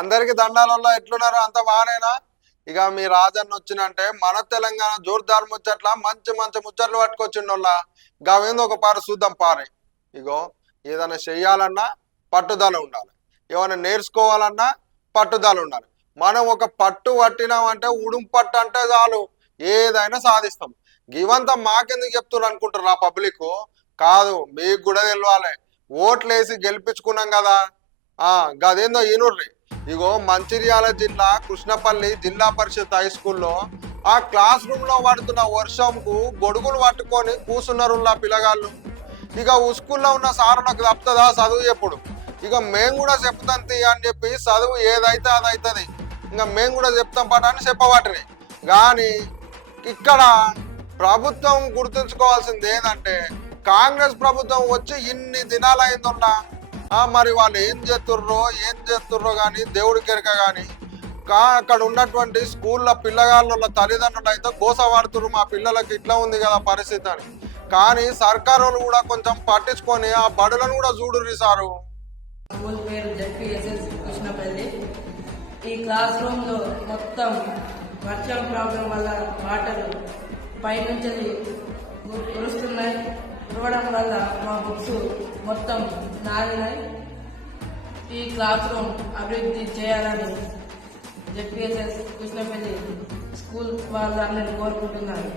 అందరికి దండాలలో ఎట్లున్నారో అంత బాగానేనా? ఇక మీ రాజన్న వచ్చినంటే మన తెలంగాణ జోర్దార్ ముచ్చట్ల మంచి మంచి ముచ్చట్లు పట్టుకొచ్చిండోళ్ళ. గవేందో ఒక పారు చూద్దాం పారే. ఇగో ఏదైనా చెయ్యాలన్నా పట్టుదల ఉండాలి, ఏమైనా నేర్చుకోవాలన్నా పట్టుదల ఉండాలి. మనం ఒక పట్టు పట్టినామంటే ఉడుం పట్టు అంటే చాలు ఏదైనా సాధిస్తాం. ఇవంతా మాకెందుకు చెప్తున్నారు అనుకుంటారు ఆ పబ్లిక్? కాదు, మీకు కూడా తెలవాలి. ఓట్లేసి గెలిపించుకున్నాం కదా, గదేందో ఈనుర్రి. ఇగో మంచిర్యాల జిల్లా కృష్ణపల్లి జిల్లా పరిషత్ హై స్కూల్లో ఆ క్లాస్ రూమ్ లో పడుతున్న వర్షంకు గొడుగులు పట్టుకొని కూర్చున్నారు పిల్లగాళ్ళు. ఇక స్కూల్లో ఉన్న సారులకు తప్పుతుందా చదువు ఎప్పుడు? ఇక మేము కూడా చెప్తాం అని చెప్పి చదువు ఏదైతే అది అవుతుంది, ఇంకా మేము కూడా చెప్తాం పాట అని చెప్పవాటిని. కానీ ఇక్కడ ప్రభుత్వం గుర్తుంచుకోవాల్సింది ఏంటంటే కాంగ్రెస్ ప్రభుత్వం వచ్చి ఇన్ని దినాలు అయిందన్నా మరి వాళ్ళు ఏం చేస్తుర్రో కానీ దేవుడికి ఎరక. కానీ అక్కడ ఉన్నటువంటి స్కూళ్ళ పిల్లగాళ్ళ తల్లిదండ్రులు అయితే గోసవాడుతుర్రు, మా పిల్లలకి ఇట్లా ఉంది కదా పరిస్థితి అని. కానీ సర్కారు వాళ్ళు కూడా కొంచెం పట్టించుకొని ఆ బడులను కూడా చూడుర్రి సారు. స్కూల్ పేరు జెడ్పీఎస్ఎస్ కృష్ణపల్లి. ఈ క్లాస్ రూమ్ లో మొత్తం వర్షం ప్రాబ్లం వల్ల వాటర్ పైనుంచి కురుస్తున్నాయి. కురవడం వల్ల మా బుక్స్ మొత్తం నానినాయి. ఈ క్లాస్ రూమ్ అభివృద్ధి చేయాలని జెడ్పీఎస్ఎస్ కృష్ణపల్లి స్కూల్ వాళ్ళందరూ కోరుకుంటున్నారు.